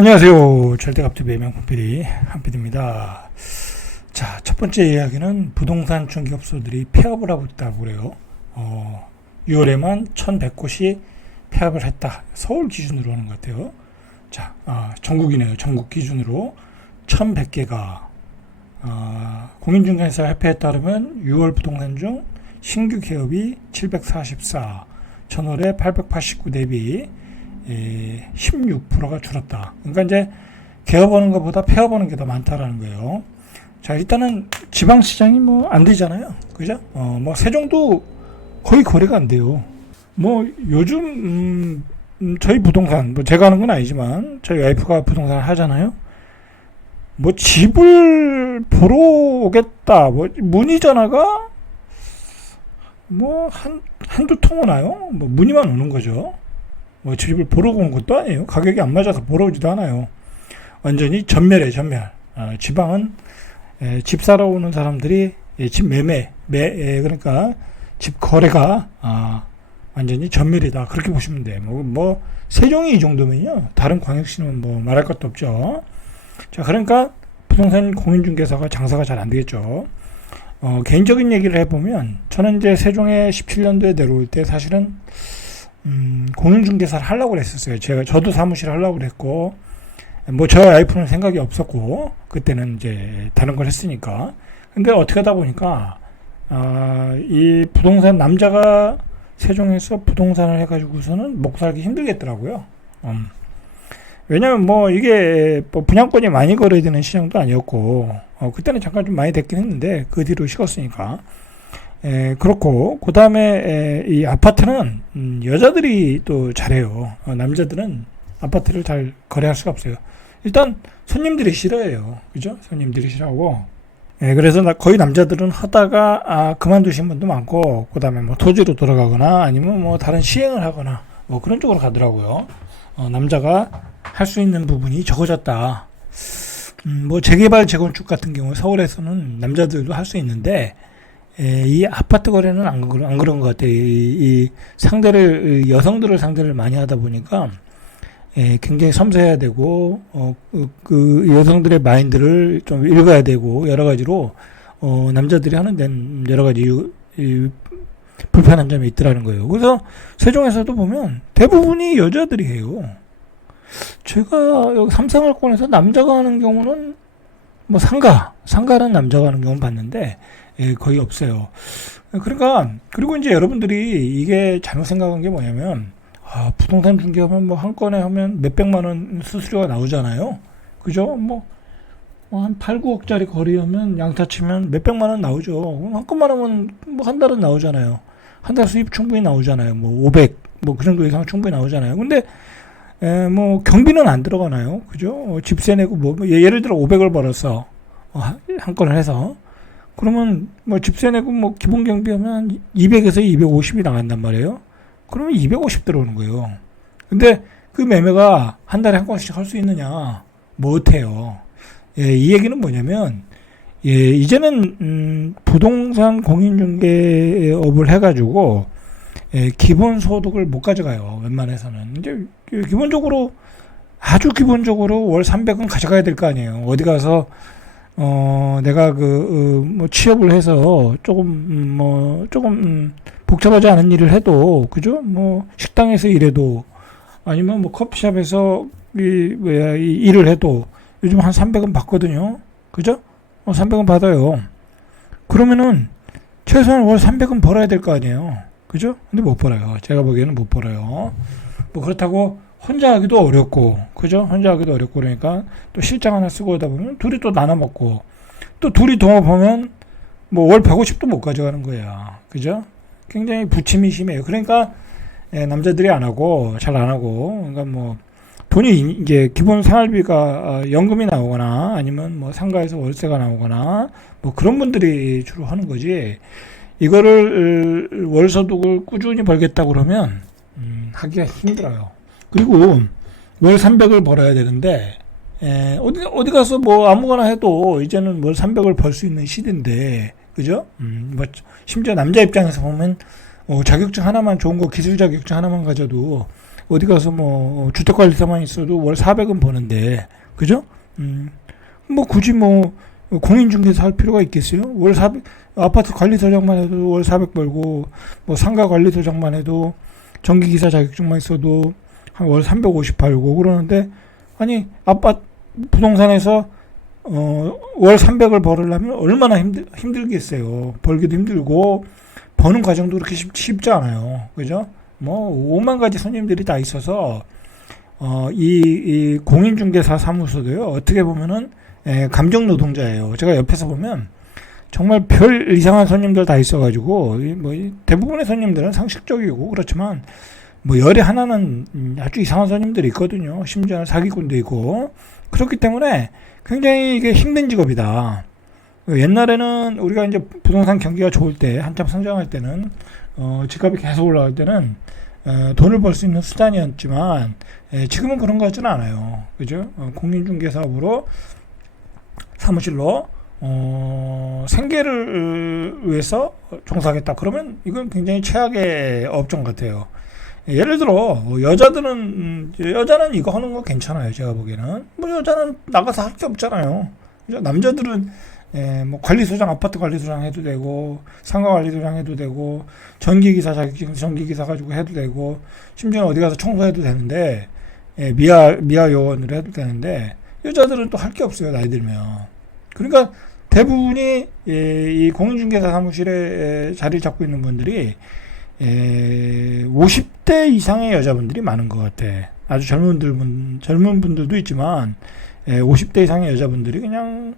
안녕하세요. 절대값TV의 명품PD 한PD입니다. 자, 첫 번째 이야기는 부동산 중개업소들이 폐업을 하고 있다고 그래요. 6월에만 1100곳이 폐업을 했다. 서울 기준으로 하는 것 같아요. 자, 전국이네요. 전국 기준으로 1100개가 공인중개사 협회에 따르면 6월 부동산 중 신규 개업이 744, 전월에 889 대비 16%가 줄었다. 그러니까 이제 개업하는 것보다 폐업하는 게 더 많다라는 거예요. 자, 일단은 지방시장이 뭐 안 되잖아요. 그죠? 뭐 세종도 거의 거래가 안 돼요. 뭐 요즘 저희 부동산, 뭐 제가 하는 건 아니지만 저희 와이프가 부동산을 하잖아요. 뭐 집을 보러 오겠다. 뭐 문의 전화가 뭐 한두 통 오나요? 뭐 문의만 오는 거죠. 뭐 집을 보러 온 것도 아니에요. 가격이 안 맞아서 보러 오지도 않아요. 완전히 전멸이에요, 전멸. 지방은 집 사러 오는 사람들이 집 그러니까 집 거래가 완전히 전멸이다. 그렇게 보시면 돼요. 뭐 세종이 이 정도면요. 다른 광역시는 뭐 말할 것도 없죠. 자, 그러니까 부동산 공인중개사가 장사가 잘 안 되겠죠. 개인적인 얘기를 해보면 저는 이제 세종에 17년도에 내려올 때 사실은 공인중개사를 하려고 했었어요. 저도 사무실을 하려고 그랬고, 뭐, 저희 와이프는 생각이 없었고, 그때는 이제 다른 걸 했으니까. 근데 어떻게 하다 보니까, 이 부동산, 남자가 세종에서 부동산을 해가지고서는 먹고 살기 힘들겠더라고요. 왜냐면 뭐, 이게 뭐 분양권이 많이 거래되는 시장도 아니었고, 그때는 잠깐 좀 많이 됐긴 했는데, 그 뒤로 식었으니까. 그렇고, 그 다음에, 이 아파트는, 여자들이 또 잘해요. 남자들은 아파트를 잘 거래할 수가 없어요. 일단, 손님들이 싫어해요. 그죠? 손님들이 싫어하고. 그래서 거의 남자들은 하다가, 그만두신 분도 많고, 그 다음에 뭐 토지로 돌아가거나, 아니면 뭐 다른 시행을 하거나, 뭐 그런 쪽으로 가더라고요. 남자가 할 수 있는 부분이 적어졌다. 뭐 재개발, 재건축 같은 경우, 서울에서는 남자들도 할 수 있는데, 이 아파트 거래는 안 그런 것 같아요. 이 상대를, 여성들을 상대를 많이 하다 보니까, 굉장히 섬세해야 되고, 그 여성들의 마인드를 좀 읽어야 되고, 여러 가지로, 남자들이 하는 데는 여러 가지 불편한 점이 있더라는 거예요. 그래서 세종에서도 보면 대부분이 여자들이 해요. 제가 여기 삼성을권에서 남자가 하는 경우는 뭐 상가는 남자가 하는 경우는 봤는데, 거의 없어요. 그러니까, 그리고 이제 여러분들이 이게 잘못 생각한 게 뭐냐면, 부동산 중개하면 뭐 한 건에 하면 몇백만 원 수수료가 나오잖아요. 그죠? 한 8, 9억짜리 거리하면 양타 치면 몇백만 원 나오죠. 그럼 한 건만 하면 뭐 한 달은 나오잖아요. 한 달 수입 충분히 나오잖아요. 뭐 500, 뭐 그 정도 이상 충분히 나오잖아요. 근데, 뭐 경비는 안 들어가나요? 그죠? 집세 내고 예를 들어 500을 벌었어. 한 건을 해서. 그러면 뭐 집세 내고 뭐 기본 경비하면 200에서 250이 나간단 말이에요. 그러면 250 들어오는 거예요. 근데 그 매매가 한 달에 한 건씩 할 수 있느냐? 못해요. 이 얘기는 뭐냐면, 이제는 부동산 공인중개업을 해가지고 기본 소득을 못 가져가요. 웬만해서는. 이제 기본적으로 아주 기본적으로 월 300은 가져가야 될 거 아니에요. 어디 가서 내가 뭐 취업을 해서 조금 복잡하지 않은 일을 해도, 그죠? 뭐, 식당에서 일해도, 아니면 뭐, 커피숍에서 일을 해도, 요즘 한 300은 받거든요? 그죠? 300은 받아요. 그러면은, 최소한 월 300은 벌어야 될 거 아니에요? 그죠? 근데 못 벌어요. 제가 보기에는 못 벌어요. 뭐, 그렇다고, 혼자 하기도 어렵고, 그죠? 혼자 하기도 어렵고, 그러니까, 또 실장 하나 쓰고 오다 보면, 둘이 또 나눠 먹고, 또 둘이 동업하면, 뭐, 월 150도 못 가져가는 거야. 그죠? 굉장히 부침이 심해요. 그러니까, 남자들이 안 하고, 잘 안 하고, 그러니까 뭐, 돈이 이제 기본 생활비가 연금이 나오거나, 아니면 뭐, 상가에서 월세가 나오거나, 뭐, 그런 분들이 주로 하는 거지, 이거를, 월소득을 꾸준히 벌겠다 그러면, 하기가 힘들어요. 그리고 월 300을 벌어야 되는데, 어디 가서 뭐 아무거나 해도 이제는 월 300을 벌 수 있는 시대인데, 그죠? 뭐 심지어 남자 입장에서 보면 자격증 하나만, 좋은 거 기술 자격증 하나만 가져도 어디 가서 뭐 주택관리사만 있어도 월 400은 버는데, 그죠? 뭐 굳이 뭐 공인중개사 할 필요가 있겠어요? 월 400, 아파트 관리소장만 해도 월 400 벌고, 뭐 상가 관리소장만 해도 전기기사 자격증만 있어도 한 월 350 벌고 그러는데, 아니 아파트 부동산에서 월 300을 벌으려면 얼마나 힘들겠어요. 벌기도 힘들고 버는 과정도 그렇게 쉽지 않아요. 그죠? 뭐 5만 가지 손님들이 다 있어서 이 공인중개사 사무소도요. 어떻게 보면은 감정 노동자예요. 제가 옆에서 보면 정말 별 이상한 손님들 다 있어가지고 뭐 대부분의 손님들은 상식적이고 그렇지만 뭐 열에 하나는 아주 이상한 손님들이 있거든요. 심지어 사기꾼도 있고 그렇기 때문에 굉장히 이게 힘든 직업이다. 옛날에는 우리가 이제 부동산 경기가 좋을 때 한참 성장할 때는 집값이 계속 올라갈 때는 돈을 벌 수 있는 수단이었지만 지금은 그런 것 같지는 않아요. 그죠? 공인중개사업으로 사무실로 생계를 위해서 종사하겠다. 그러면 이건 굉장히 최악의 업종 같아요. 예를 들어 여자는 이거 하는 거 괜찮아요. 제가 보기에는 뭐 여자는 나가서 할 게 없잖아요. 그죠? 남자들은 뭐 관리소장, 아파트 관리소장 해도 되고, 상가 관리소장 해도 되고, 전기기사 자격증, 전기기사 가지고 해도 되고, 심지어 어디 가서 청소해도 되는데, 미아 요원으로 해도 되는데, 여자들은 또 할 게 없어요, 나이 들면. 그러니까 대부분이 이 공인중개사 사무실에 자리를 잡고 있는 분들이 50대 이상의 여자분들이 많은 것 같아. 아주 젊은 분들도 있지만, 50대 이상의 여자분들이 그냥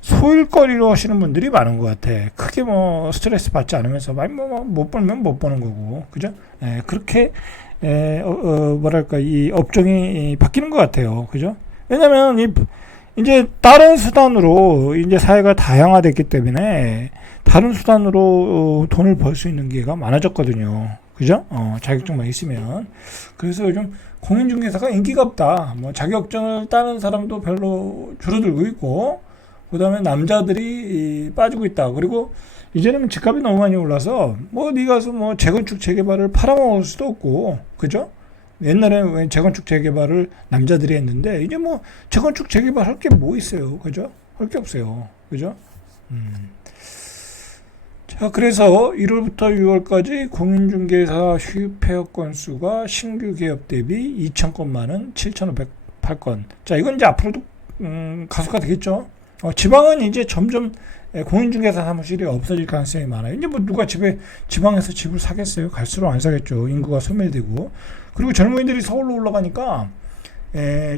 소일거리로 하시는 분들이 많은 것 같아. 크게 뭐 스트레스 받지 않으면서 많이 못 벌면 못 버는 거고, 그죠? 그렇게 뭐랄까 이 업종이 바뀌는 것 같아요, 그죠? 왜냐면 이제 다른 수단으로 이제 사회가 다양화됐기 때문에 다른 수단으로 돈을 벌 수 있는 기회가 많아졌거든요, 그죠? 자격증만 있으면. 그래서 요즘 공인중개사가 인기가 없다. 뭐 자격증을 따는 사람도 별로 줄어들고 있고. 그 다음에 남자들이 빠지고 있다. 그리고 이제는 집값이 너무 많이 올라서 뭐 어디 가서 뭐 재건축 재개발을 팔아먹을 수도 없고, 그죠? 옛날에 재건축 재개발을 남자들이 했는데 이제 뭐 재건축 재개발 할 게 뭐 있어요, 그죠? 할 게 없어요, 그죠? 자, 그래서 1월부터 6월까지 공인중개사 휴폐업 건수가 신규 개업 대비 2,000건만은 7,508건. 자, 이건 이제 앞으로도 가속화 되겠죠. 지방은 이제 점점 공인중개사 사무실이 없어질 가능성이 많아요. 이제 뭐 누가 지방에서 집을 사겠어요? 갈수록 안 사겠죠. 인구가 소멸되고. 그리고 젊은이들이 서울로 올라가니까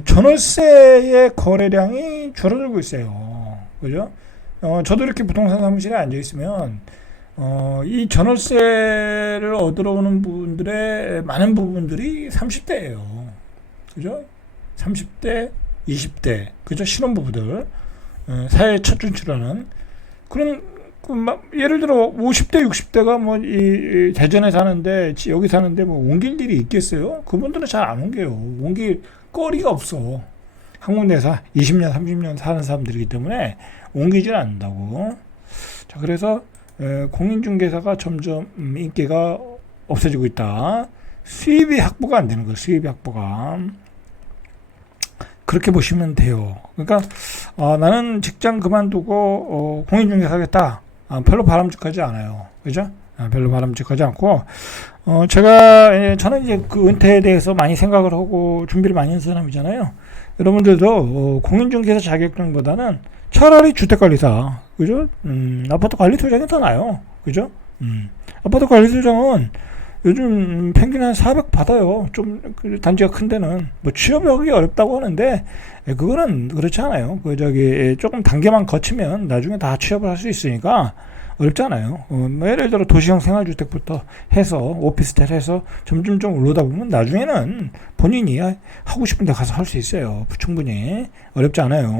전월세의 거래량이 줄어들고 있어요. 그죠? 저도 이렇게 부동산 사무실에 앉아 있으면 이 전월세를 얻으러 오는 분들의 많은 부분들이 30대예요. 그죠? 30대, 20대, 그죠? 신혼부부들. 사회 첫 진출하는 그런 예를 들어 50대 60대가 뭐 이 대전에 사는데 여기 사는데 뭐 옮길 일이 있겠어요? 그분들은 잘 안 옮겨요. 옮길 거리가 없어. 한국 내에서 20년 30년 사는 사람들이기 때문에 옮기질 않는다고. 자, 그래서 공인중개사가 점점 인기가 없어지고 있다. 수입이 확보가 안 되는 거예요. 수입이 확보가. 그렇게 보시면 돼요. 그러니까 나는 직장 그만두고 공인중개사 하겠다. 별로 바람직하지 않아요. 그죠? 별로 바람직하지 않고 저는 이제 그 은퇴에 대해서 많이 생각을 하고 준비를 많이 한 사람이잖아요. 여러분들도 공인중개사 자격증보다는 차라리 주택관리사, 그죠? 아파트 관리소장이 더 나아요. 그죠? 아파트 관리소장은 요즘 평균 한 400 받아요. 좀 단지가 큰 데는 뭐 취업하기 어렵다고 하는데 그거는 그렇지 않아요. 조금 단계만 거치면 나중에 다 취업을 할 수 있으니까 어렵지 않아요. 뭐 예를 들어 도시형 생활주택부터 해서 오피스텔 해서 점점 좀 올라오다 보면 나중에는 본인이 하고 싶은 데 가서 할 수 있어요. 충분히 어렵지 않아요.